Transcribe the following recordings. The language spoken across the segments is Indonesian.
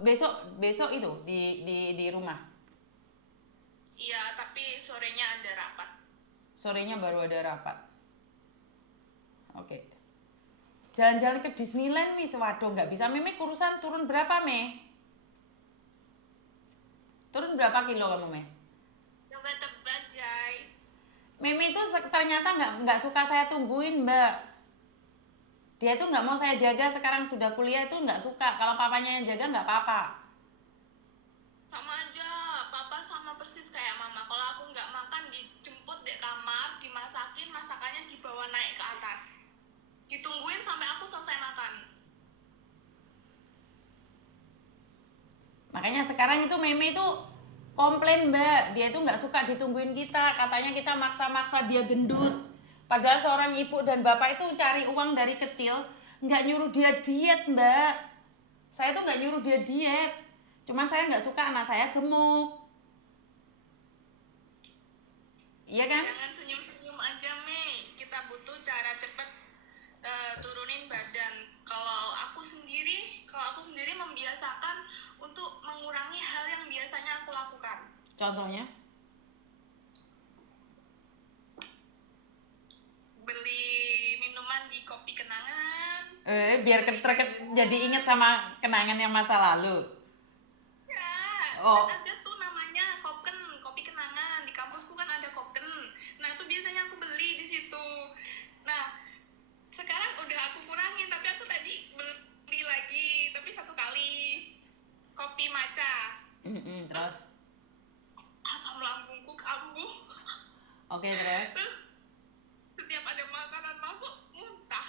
besok itu di rumah. Iya, tapi sorenya ada rapat. Sorenya baru ada rapat. Oke. Jalan-jalan ke Disneyland nih, sewaduh nggak bisa. Meme kurusan turun berapa, Me? Turun berapa kilo kamu, Me? Coba tebak, guys. Meme itu ternyata nggak suka saya tungguin, Mbak. Dia tuh nggak mau saya jaga, sekarang sudah kuliah itu nggak suka. Kalau papanya yang jaga nggak apa-apa. Sama aja, papa sama persis kayak mama. Kalau aku nggak makan, dijemput di kamar, dimasakin, masakannya dibawa naik ke atas. Ditungguin sampai aku selesai makan. Makanya sekarang itu Meme itu komplain, Mbak. Dia itu nggak suka ditungguin kita. Katanya kita maksa-maksa dia gendut. Padahal seorang ibu dan bapak itu cari uang dari kecil. Nggak nyuruh dia diet, Mbak. Saya tuh nggak nyuruh dia diet. Cuman saya nggak suka anak saya gemuk. Iya kan? Jangan senyum-senyum aja, Mei. Kita butuh cara cepet turunin badan. Kalau aku sendiri membiasakan untuk mengurangi hal yang biasanya aku lakukan. Contohnya? Beli minuman di kopi kenangan. Biar jadi inget sama kenangan yang masa lalu. Ya, kan Oh, ada tuh namanya Kopken, kopi kenangan. Di kampusku kan ada Kopken. Nah, itu biasanya aku beli di situ. Nah, sekarang udah aku kurangin, tapi aku tadi beli lagi, tapi satu kali kopi matcha. Terus terus? asam lambungku kambuh. Oke, terus? Terus setiap ada makanan masuk muntah.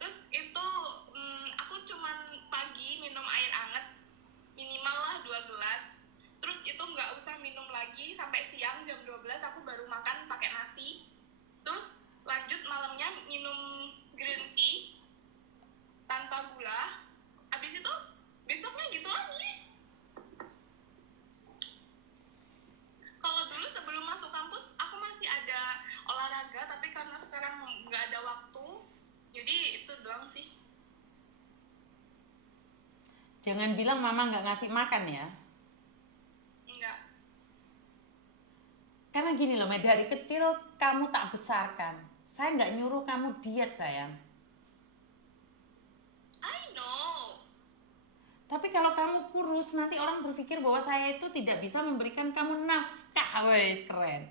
Terus itu aku cuman pagi minum air hangat minimal lah 2 gelas. Terus itu nggak usah minum lagi sampai siang jam 12 aku baru makan pakai nasi. Terus lanjut malamnya minum green tea tanpa gula. Habis itu besoknya gitu lagi. Kalau dulu sebelum masuk kampus aku masih ada olahraga, tapi karena sekarang nggak ada waktu, jadi itu doang sih. Jangan bilang mama nggak ngasih makan ya. Enggak. Karena gini loh, dari kecil kamu tak besarkan. Saya nggak nyuruh kamu diet, sayang. I know. Tapi kalau kamu kurus, nanti orang berpikir bahwa saya itu tidak bisa memberikan kamu nafkah. Wes, keren.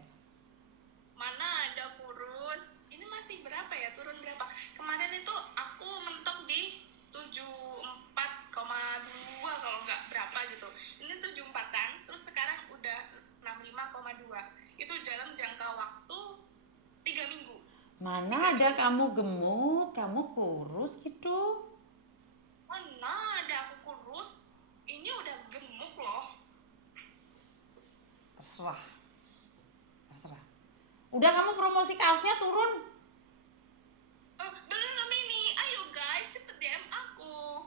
Mana ada kurus. Ini masih berapa ya, turun berapa. Kemarin itu aku mentok di 74,2 kalau nggak berapa gitu. Ini 74 kan, terus sekarang udah 65,2. Itu dalam jangka waktu 3 minggu. Mana ada kamu gemuk, kamu kurus gitu. Mana ada aku kurus. Ini udah gemuk loh. Terserah, terserah. Udah kamu promosi kaosnya turun. Belum ini. Ayo guys, cepet DM aku.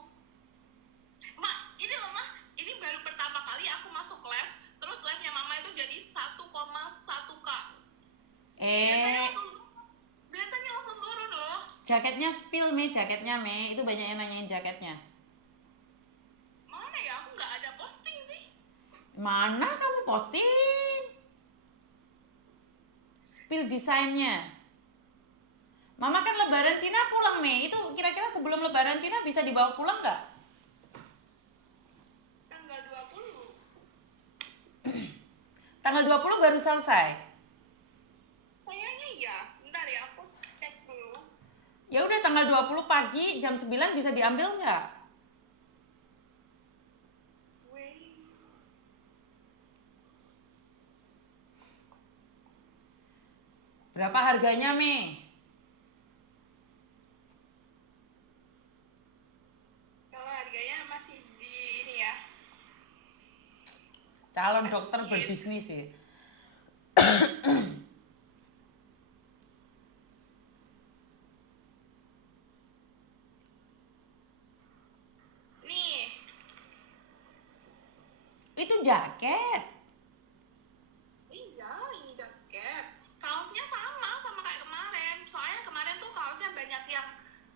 Mak, ini loh mah. Ini baru pertama kali aku masuk lab. Terus labnya mama itu jadi 1,1K. Biasanya Eh, langsung biasanya langsung turun loh. jaketnya spill, Me, jaketnya, Me. Itu banyak yang nanyain jaketnya. Mana ya, aku nggak ada posting sih. Mana kamu posting? Spill desainnya. Mama kan lebaran Cina pulang, Mei. Itu kira-kira sebelum lebaran Cina bisa dibawa pulang nggak? Tanggal 20. Tanggal 20 baru selesai. Kayaknya iya. Bentar ya, aku cek dulu. Ya udah tanggal 20 pagi jam 9 bisa diambil nggak? Wait. Berapa harganya, Mei? Kalau harganya masih di ini ya. Calon dokter Masukin. berbisnis sih. Nih, Itu jaket. iya, ini jaket. Kaosnya sama kayak kemarin. Soalnya kemarin tuh kaosnya banyak yang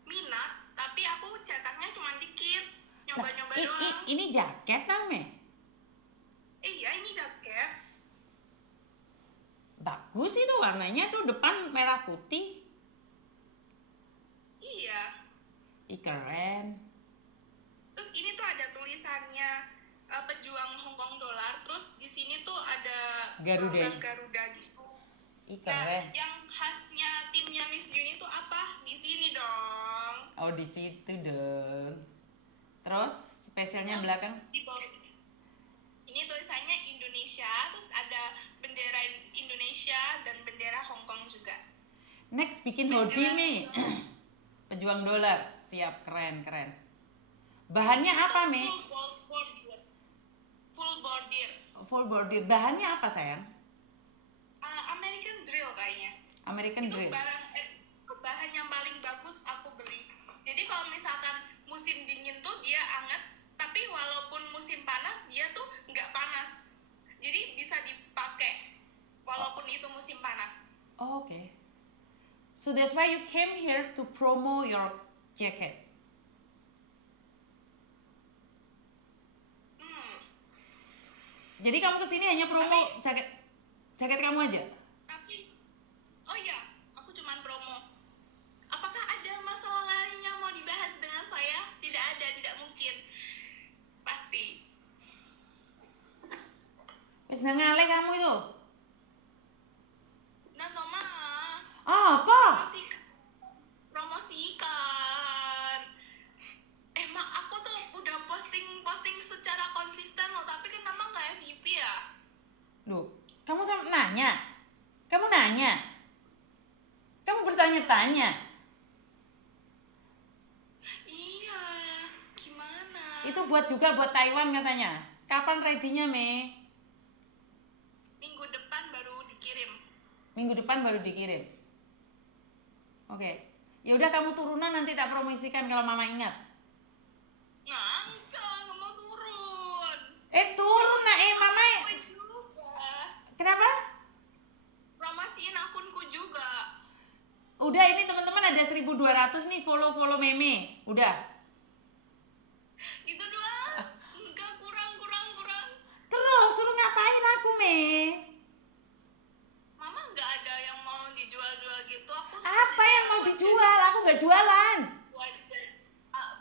minat, tapi aku cetaknya cuma dikit. Lah, nyoba-nyoba doang. ini jaket kan, Me? Iya, ini jaket. Bagus itu warnanya tuh, depan merah putih. Iya. Ih, keren. Terus ini tuh ada tulisannya pejuang Hongkong dolar. Terus di sini tuh ada Garuda. lambang Garuda gitu. Ih, Nah, keren. yang khasnya timnya Miss Juni tuh apa? Di sini dong. Oh, di situ dong. Terus spesialnya belakang? Di bawah. Ini tulisannya Indonesia, terus ada bendera Indonesia dan bendera Hongkong juga. Next bikin hoodie, Mi. Pejuang dolar. Siap, keren. Bahannya Ini apa, tuh Mi? Full bordir. Full bordir. Bahannya apa, sayang? American Drill kayaknya. American Itu Drill. bahan yang paling bagus aku beli. Jadi kalau misalkan musim dingin tuh dia anget, tapi walaupun musim panas dia tuh nggak panas. Jadi bisa dipakai walaupun itu musim panas. Oh, okay. So that's why you came here to promo your jacket. Jadi kamu kesini hanya promo jaket kamu aja? Tapi, oh iya, aku cuman promo. Apakah ada masalah lain yang mau dibahas dengan saya? Tidak ada, tidak mungkin. Pasti. Wis nang ngalih kamu itu. Nah, Toma, Apa? promosikan. Mak, aku tuh udah posting secara konsisten loh, tapi kenapa nggak FYP ya? Loh, kamu nanya? Kamu nanya? Kamu bertanya-tanya? Iya, gimana? Itu buat Taiwan katanya. Kapan ready-nya, Me? Minggu depan baru dikirim. Minggu depan baru dikirim. Oke. Ya udah kamu turunan nanti tak promosikan kalau Mama ingat. Nah, enggak mau turun. Turun nak Mama. Juga. Kenapa? Promosiin akunku juga. Udah ini teman-teman ada 1.200 nih follow Meme. Udah. Gitu doang. Enggak, kurang. Terus suruh ngapain aku, Me? Mama enggak ada yang mau dijual-jual gitu. Aku Apa yang mau dijual? Aku nggak jualan.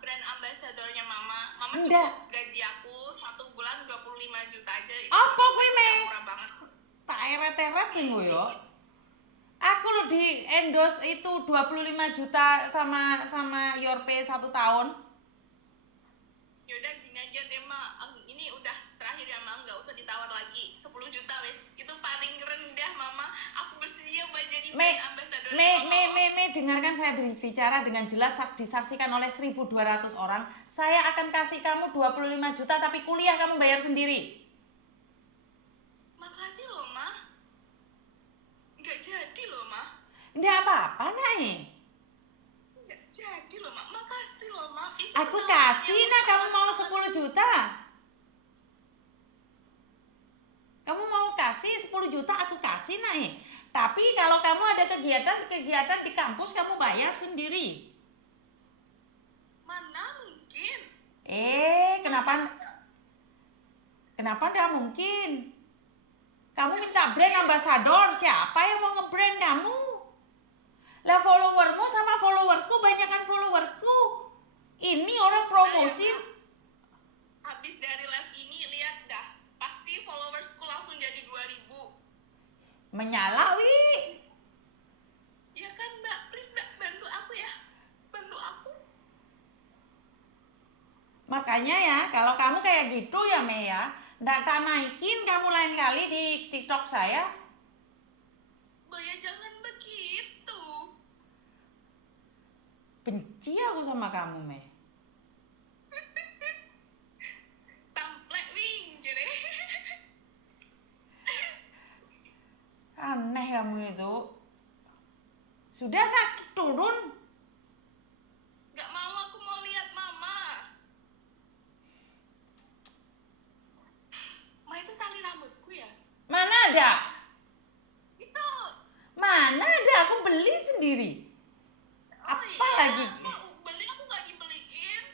Brand ambassadornya Mama. Mama Enggak. cukup gaji aku 1 bulan 25 juta aja. Itu Apa gue, Me? murah banget. Tak eret-eret nih gue yo. Aku lo di endorse itu 25 juta sama Your Pay 1 tahun. Yaudah gini aja deh, Ma. Ini udah terakhir ya, Ma. Nggak usah ditawar lagi. 10 juta wes. Itu paling rendah, Mama. Aku bersedia buat jadi brand ambassador. Me, dengarkan saya berbicara dengan jelas disaksikan oleh 1.200 orang. Saya akan kasih kamu 25 juta tapi kuliah kamu bayar sendiri. Makasih loh, Ma. Nggak jadi loh, Ma. Nggak apa-apa, nak. Nggak jadi loh, Ma. Makasih loh, Ma. Itu Aku penawaran kasih, yang nah kamu mau sangat- 10 juta. Kamu mau kasih 10 juta, aku kasih, nak. Tapi kalau kamu ada kegiatan di kampus, kamu bayar sendiri. Mana mungkin? Kenapa nggak mungkin? Kamu minta brand ambassador, siapa yang mau nge-brand kamu? Lah followermu sama followerku, banyakan followerku. Ini orang promosi. Habis dari live ini, lihat dah. Pasti followersku langsung jadi 2.000. Menyala, Wi. Ya kan, Mbak? Please, Mbak, bantu aku ya. Bantu aku. Makanya ya, kalau kamu kayak gitu ya, Me ya, nggak tak naikin kamu lain kali di TikTok saya. Mbak, ya jangan begitu. Benci aku sama kamu, Me. Tamplek wing, jadi. Aneh kamu itu. Sudah nak turun. Gak mau, aku mau lihat Mama. Ma, itu tali rambutku ya? Mana ada? Itu. Mana ada? Aku beli sendiri. Oh Apa iya. lagi? Ma, beli aku gak dibeliin.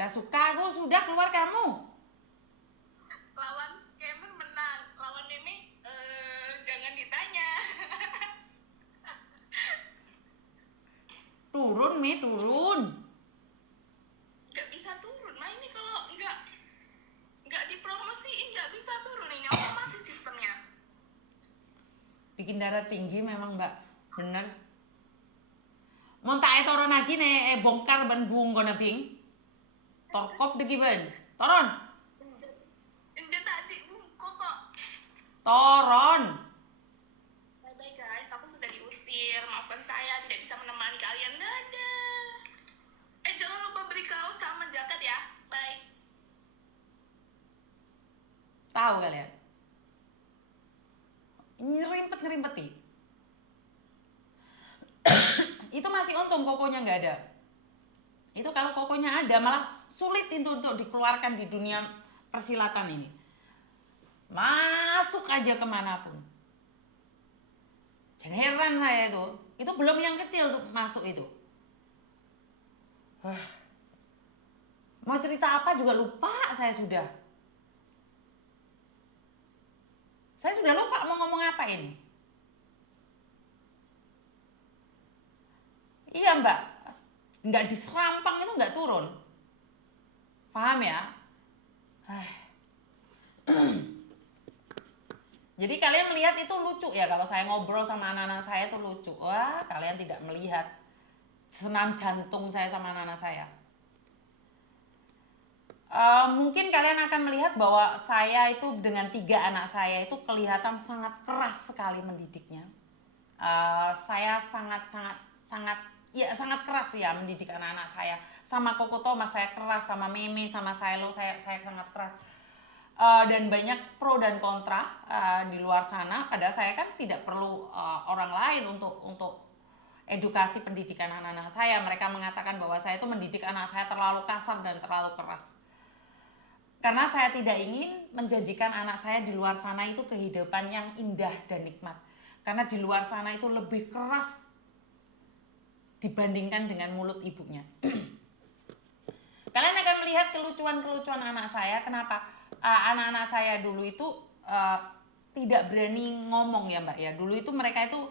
Nggak suka aku, sudah keluar kamu. Lawan scammer menang, lawan meme jangan ditanya. Turun, Mi, turun. Nggak bisa turun, nah ini kalau nggak dipromosiin nggak bisa turun, ini otomatis sistemnya. Bikin darah tinggi memang, Mbak. Bener. Mau tak turun lagi nih, bongkar ban buung kono ping. Torkop degi ban. Toron. Enggak tadi, kok. Toron. Bye-bye guys, aku sudah diusir. Maafkan saya tidak bisa menemani kalian. Dadah. Jangan lupa beri kaos sama jaket ya. Bye. Tahu kalian? Nyerimpet nih. Itu masih untung kokonya nggak ada. Itu kalau kokonya ada malah sulit itu untuk dikeluarkan di dunia persilatan ini. Masuk aja kemanapun. Jadi heran saya itu. Itu belum yang kecil tuh masuk itu. Mau cerita apa juga lupa saya sudah. Saya sudah lupa mau ngomong apa ini. Iya Mbak, nggak diserampang itu nggak turun. Paham ya? Jadi kalian melihat itu lucu ya kalau saya ngobrol sama anak-anak saya itu lucu. Wah, kalian tidak melihat senam jantung saya sama anak-anak saya. Mungkin kalian akan melihat bahwa saya itu dengan 3 anak saya itu kelihatan sangat keras sekali mendidiknya. Saya sangat keras ya mendidik anak-anak saya. Sama Koko Thomas saya keras, sama Meme, sama Silo saya sangat keras. Dan banyak pro dan kontra di luar sana. Padahal saya kan tidak perlu orang lain untuk edukasi pendidikan anak-anak saya. Mereka mengatakan bahwa saya itu mendidik anak saya terlalu kasar dan terlalu keras. Karena saya tidak ingin menjanjikan anak saya di luar sana itu kehidupan yang indah dan nikmat. Karena di luar sana itu lebih keras dibandingkan dengan mulut ibunya. Kalian akan melihat kelucuan-kelucuan anak saya. Kenapa? Anak-anak saya dulu itu tidak berani ngomong ya Mbak ya. Dulu itu mereka itu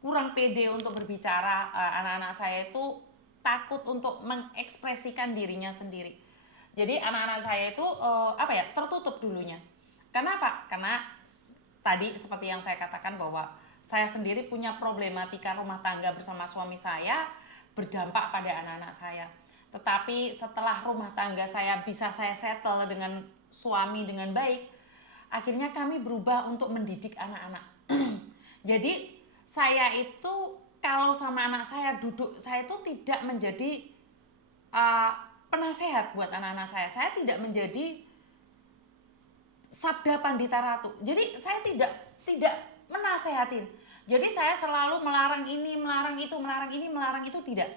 kurang pede untuk berbicara. Anak-anak saya itu takut untuk mengekspresikan dirinya sendiri. Jadi anak-anak saya itu tertutup dulunya. Kenapa? Karena tadi seperti yang saya katakan bahwa saya sendiri punya problematika rumah tangga bersama suami saya berdampak pada anak-anak saya. Tetapi setelah rumah tangga saya bisa saya settle dengan suami dengan baik, akhirnya kami berubah untuk mendidik anak-anak. Jadi saya itu kalau sama anak saya duduk, saya itu tidak menjadi penasehat buat anak-anak saya. Saya tidak menjadi sabda pandita ratu. Jadi saya tidak menasehatin. Jadi saya selalu melarang ini, melarang itu, melarang ini, melarang itu, tidak.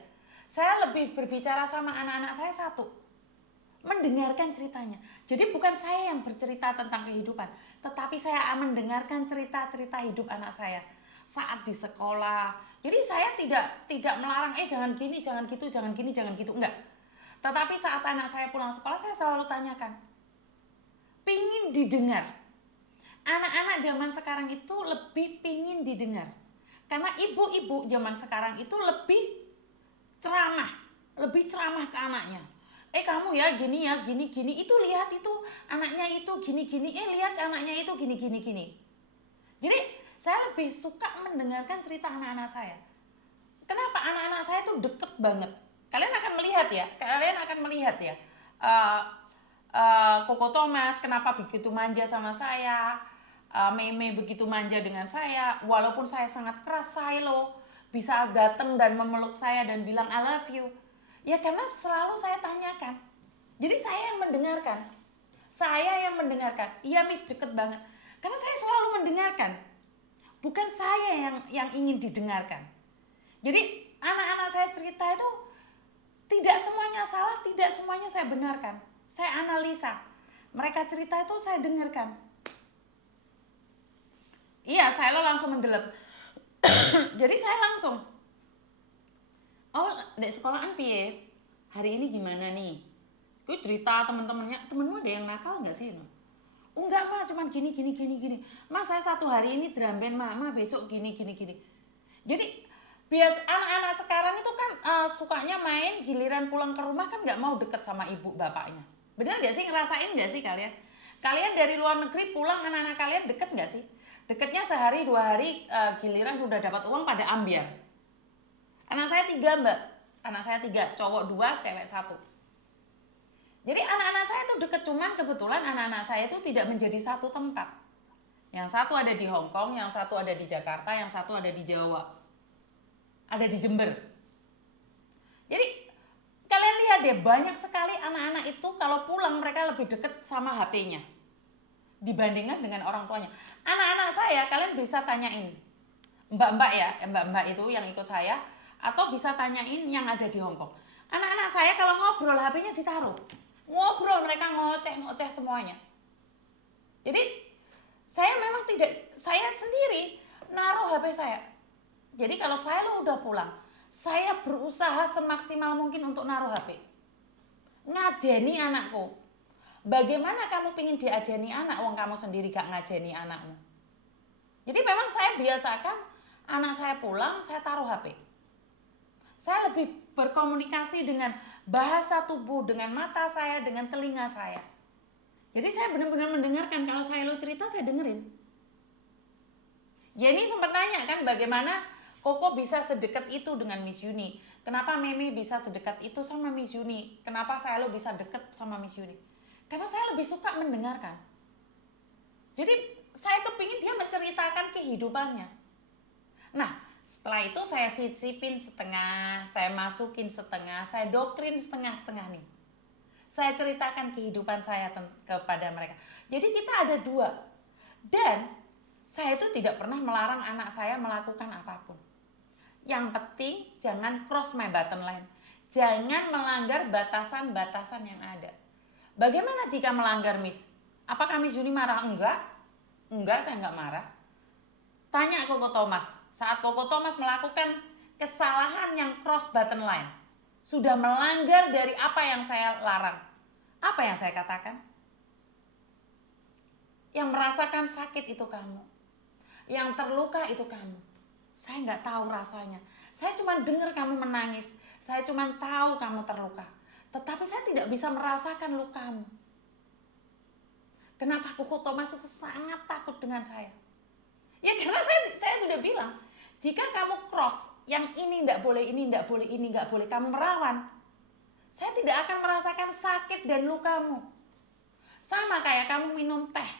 Saya lebih berbicara sama anak-anak saya satu, mendengarkan ceritanya. Jadi bukan saya yang bercerita tentang kehidupan, tetapi saya mendengarkan cerita-cerita hidup anak saya saat di sekolah. Jadi saya tidak melarang jangan gini, jangan gitu, jangan gini, jangan gitu, enggak. Tetapi saat anak saya pulang sekolah, saya selalu tanyakan, pingin didengar. Anak-anak zaman sekarang itu lebih pingin didengar. Karena ibu-ibu zaman sekarang itu lebih ceramah ke anaknya. Kamu ya gini ya, gini. Itu lihat itu anaknya itu gini. Lihat anaknya itu gini. Jadi saya lebih suka mendengarkan cerita anak-anak saya. Kenapa? Anak-anak saya tuh deket banget. Kalian akan melihat ya. Koko Thomas kenapa begitu manja sama saya. Meme begitu manja dengan saya. Walaupun saya sangat keras, Silo bisa datang dan memeluk saya dan bilang I love you. Ya karena selalu saya tanyakan. Jadi saya yang mendengarkan. Iya Miss, deket banget. Karena saya selalu mendengarkan. Bukan saya yang ingin didengarkan. Jadi anak-anak saya cerita itu tidak semuanya salah, tidak semuanya saya benarkan. Saya analisa. Mereka cerita itu saya dengarkan. Iya, saya langsung mendelep. Jadi saya langsung, di sekolahan piye? Hari ini gimana nih? Gue cerita temen-temennya, temenmu ada yang nakal nggak sih? Oh enggak mah, cuman gini. Mas saya 1 hari ini drum band mah besok gini. Jadi bias anak-anak sekarang itu kan sukanya main, giliran pulang ke rumah kan nggak mau deket sama ibu bapaknya. Bener nggak sih, ngerasain nggak sih kalian? Kalian dari luar negeri pulang, anak-anak kalian deket nggak sih? Deketnya sehari 2 hari, giliran udah dapat uang pada ambiar. Anak saya 3 mbak, anak saya 3, cowok 2, cewek 1. Jadi anak-anak saya tuh deket, cuman kebetulan anak-anak saya itu tidak menjadi satu tempat. Yang satu ada di Hong Kong, yang satu ada di Jakarta, yang satu ada di Jawa. Ada di Jember. Jadi kalian lihat deh, banyak sekali anak-anak itu kalau pulang mereka lebih deket sama HP-nya dibandingkan dengan orang tuanya. Anak-anak saya kalian bisa tanyain, mbak-mbak ya, mbak-mbak itu yang ikut saya, atau bisa tanyain yang ada di Hong Kong. Anak-anak saya kalau ngobrol HP-nya ditaruh. Ngobrol mereka ngoceh semuanya. Jadi saya memang tidak, saya sendiri naruh HP saya. Jadi kalau saya lo udah pulang, saya berusaha semaksimal mungkin untuk naruh HP. Ngajeni anakku. Bagaimana kamu pingin diajeni anak, wong kamu sendiri gak ngajeni anakmu? Jadi memang saya biasakan anak saya pulang, saya taruh HP. Saya lebih berkomunikasi dengan bahasa tubuh, dengan mata saya, dengan telinga saya. Jadi saya benar-benar mendengarkan, kalau saya lo cerita saya dengerin. Yeni sempat tanya kan bagaimana Koko bisa sedekat itu dengan Miss Yuni. Kenapa Meme bisa sedekat itu sama Miss Yuni? Kenapa saya lo bisa dekat sama Miss Yuni? Karena saya lebih suka mendengarkan. Jadi saya kepingin dia menceritakan kehidupannya. Nah, setelah itu saya sisipin setengah, saya masukin setengah, saya doktrin setengah-setengah nih. Saya ceritakan kehidupan saya kepada mereka. Jadi kita ada 2. Dan saya itu tidak pernah melarang anak saya melakukan apapun. Yang penting jangan cross my button line. Jangan melanggar batasan-batasan yang ada. Bagaimana jika melanggar Miss? Apakah Miss Yuni marah? Enggak, saya enggak marah. Tanya Koko Thomas. Saat Koko Thomas melakukan kesalahan yang cross button line, sudah melanggar dari apa yang saya larang, apa yang saya katakan? Yang merasakan sakit itu kamu. Yang terluka itu kamu. Saya nggak tahu rasanya. Saya cuma dengar kamu menangis. Saya cuma tahu kamu terluka. Tetapi saya tidak bisa merasakan lukamu. Kenapa Koko Thomas itu sangat takut dengan saya? Ya karena saya sudah bilang, jika kamu cross, yang ini nggak boleh, ini nggak boleh, ini nggak boleh, kamu merawan, saya tidak akan merasakan sakit dan lukamu. Sama kayak kamu minum teh.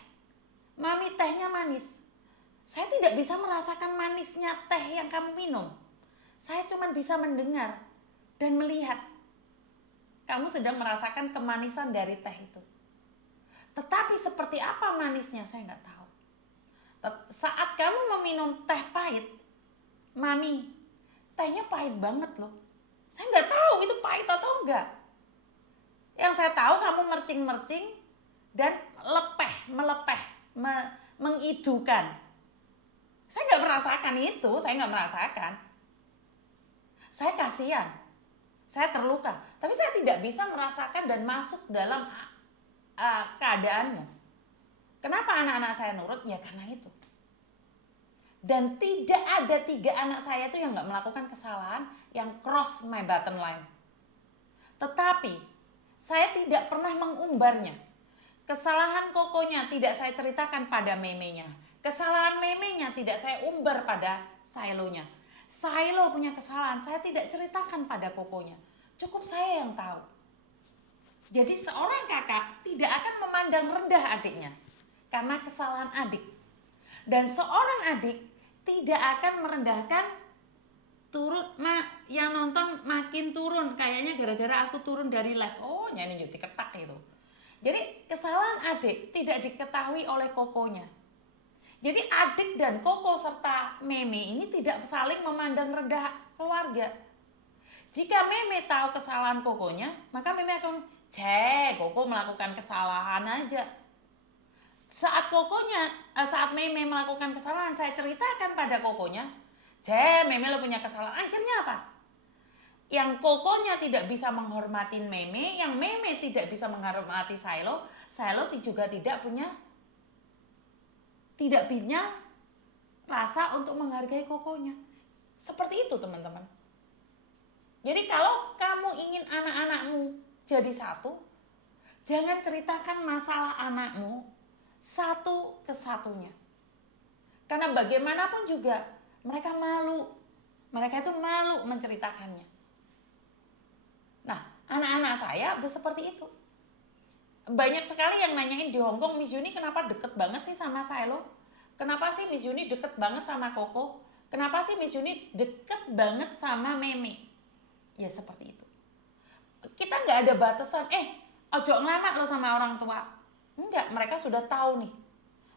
Mami tehnya manis. Saya tidak bisa merasakan manisnya teh yang kamu minum. Saya cuma bisa mendengar dan melihat. Kamu sedang merasakan kemanisan dari teh itu. Tetapi seperti apa manisnya saya nggak tahu. Saat kamu meminum teh pahit, Mami, tehnya pahit banget loh. Saya nggak tahu itu pahit atau enggak. Yang saya tahu kamu mercing-mercing dan melepeh, mengidukan. Saya nggak merasakan itu, saya nggak merasakan. Saya kasihan, saya terluka, tapi saya tidak bisa merasakan dan masuk dalam keadaanmu. Kenapa anak-anak saya nurut? Ya karena itu. Dan tidak ada 3 anak saya itu yang nggak melakukan kesalahan yang cross my bottom line. Tetapi saya tidak pernah mengumbarnya. Kesalahan Kokonya tidak saya ceritakan pada Memenya. Kesalahan Memenya tidak saya umbar pada Sailonya. Sailo punya kesalahan, saya tidak ceritakan pada Kokonya. Cukup saya yang tahu. Jadi seorang kakak tidak akan memandang rendah adiknya karena kesalahan adik. Dan seorang adik tidak akan merendahkan yang nonton makin turun. Kayaknya gara-gara aku turun dari live. Oh nyanyi Juti ketak itu. Jadi kesalahan adik tidak diketahui oleh Kokonya. Jadi adik dan Koko serta Meme ini tidak saling memandang rendah keluarga. Jika Meme tahu kesalahan Kokonya, maka Meme akan, Koko melakukan kesalahan aja. Saat Meme melakukan kesalahan, saya ceritakan pada Kokonya, Meme lo punya kesalahan. Akhirnya apa? yang kokonya tidak bisa menghormati meme, yang meme tidak bisa menghormati Silo, Silo juga tidak punya rasa untuk menghargai kokonya. Seperti itu teman-teman. Jadi kalau kamu ingin anak-anakmu jadi satu, jangan ceritakan masalah anakmu satu ke satunya. Karena bagaimanapun juga mereka malu. Mereka itu malu menceritakannya. Nah, anak-anak saya seperti itu. Banyak sekali yang nanyain di Hongkong, Miss Yuni kenapa deket banget sih sama Silo? Kenapa sih Miss Yuni deket banget sama Koko? Kenapa sih Miss Yuni deket banget sama Meme? Ya seperti itu. Kita nggak ada batasan, ojo ngelamat lo sama orang tua. Enggak, mereka sudah tahu nih.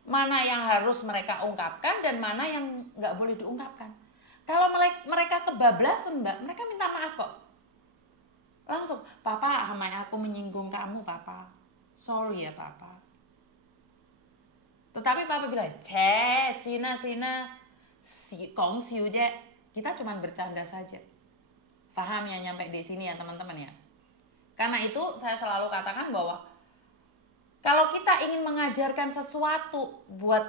Mana yang harus mereka ungkapkan dan mana yang nggak boleh diungkapkan. Kalau mereka kebablasan mbak, mereka minta maaf kok. Langsung, papa, aku menyinggung kamu papa. Sorry ya papa. Tetapi papa bilang, sina, gong siu je. Kita cuma bercanda saja. Paham ya nyampe di sini ya teman-teman ya. Karena itu saya selalu katakan bahwa kalau kita ingin mengajarkan sesuatu buat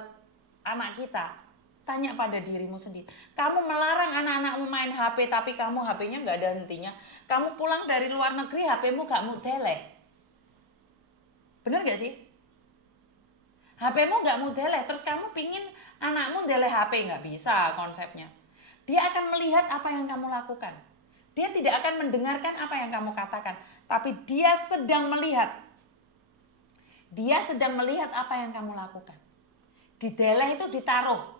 anak kita, tanya pada dirimu sendiri. Kamu melarang anak-anakmu main HP tapi kamu HP-nya nggak ada hentinya. Kamu pulang dari luar negeri HP-mu gak muteleh. Bener gak sih? HP-mu gak muteleh, terus kamu pingin anakmu deleh HP, nggak bisa konsepnya. Dia akan melihat apa yang kamu lakukan. Dia tidak akan mendengarkan apa yang kamu katakan, tapi dia sedang melihat. Dia sedang melihat apa yang kamu lakukan. Di deleh itu ditaruh.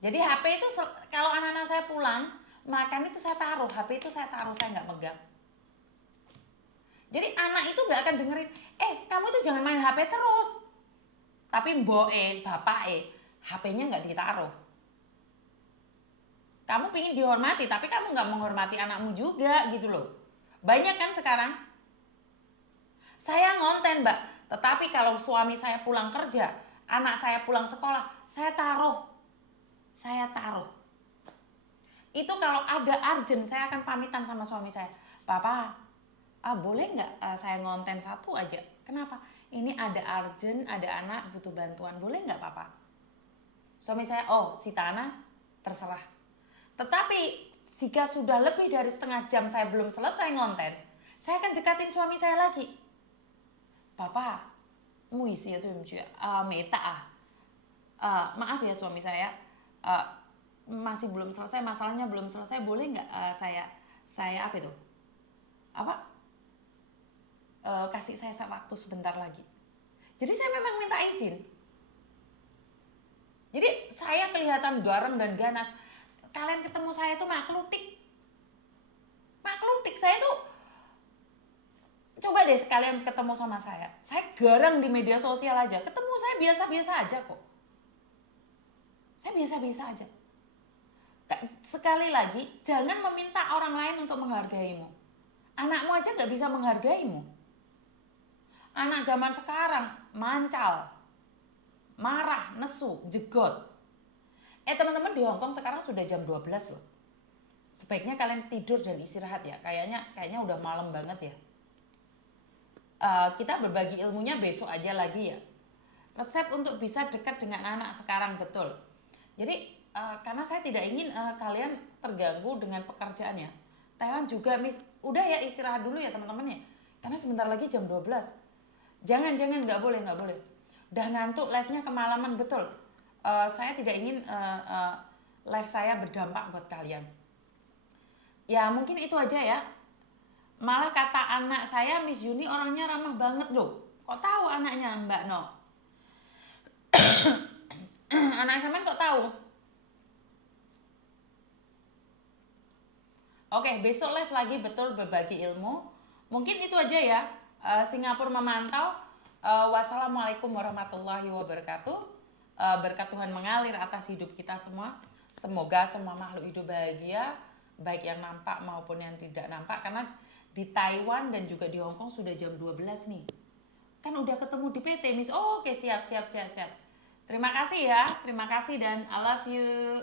Jadi HP itu kalau anak-anak saya pulang makan itu saya taruh, HP itu saya taruh, saya nggak megang. Jadi anak itu nggak akan dengerin, kamu itu jangan main HP terus. Tapi mboke, bapake, HP-nya nggak ditaruh. Kamu pingin dihormati, tapi kamu nggak menghormati anakmu juga gitu loh. Banyak kan sekarang. Saya ngonten mbak, tetapi kalau suami saya pulang kerja, anak saya pulang sekolah, saya taruh. Itu kalau ada urgent, saya akan pamitan sama suami saya. Papa, boleh nggak saya ngonten satu aja? Kenapa? Ini ada urgent, ada anak butuh bantuan, boleh nggak papa? Suami saya, si Tana, terserah. Tetapi jika sudah lebih dari setengah jam saya belum selesai ngonten, saya akan dekatin suami saya lagi. Papa, muisi itu meta maaf ya suami saya, masih belum selesai, masalahnya belum selesai, boleh nggak saya apa itu? Kasih saya waktu sebentar lagi. Jadi saya memang minta izin. Jadi saya kelihatan garang dan ganas. Kalian ketemu saya itu maklutik. Saya itu coba deh sekalian ketemu sama saya. Saya garang di media sosial aja. Ketemu saya biasa-biasa aja kok. Saya biasa-biasa aja. Sekali lagi, jangan meminta orang lain untuk menghargaimu. Anakmu aja gak bisa menghargaimu. Anak zaman sekarang mancal, marah, nesu, jegot. Teman-teman di Hongkong sekarang sudah jam 12 loh. Sebaiknya kalian tidur dan istirahat ya. Kayaknya udah malam banget ya. Kita berbagi ilmunya besok aja lagi ya. Resep untuk bisa dekat dengan anak sekarang betul. Jadi karena saya tidak ingin kalian terganggu dengan pekerjaannya. Taiwan juga udah ya istirahat dulu ya teman-teman ya. Karena sebentar lagi jam 12. Jangan nggak boleh. Udah ngantuk, live-nya kemalaman betul. Saya tidak ingin live saya berdampak buat kalian. Ya mungkin itu aja ya. Malah kata anak saya, Miss Yuni orangnya ramah banget loh. Kok tahu anaknya Mbak No? Anak Saman kok tahu? Oke, besok live lagi betul berbagi ilmu. Mungkin itu aja ya. Singapura memantau. Wassalamualaikum warahmatullahi wabarakatuh. Berkat Tuhan mengalir atas hidup kita semua. Semoga semua makhluk hidup bahagia, baik yang nampak maupun yang tidak nampak. Karena di Taiwan dan juga di Hongkong sudah jam 12 nih. Kan udah ketemu di PT, Miss. Oke, siap. Terima kasih ya. Terima kasih dan I love you.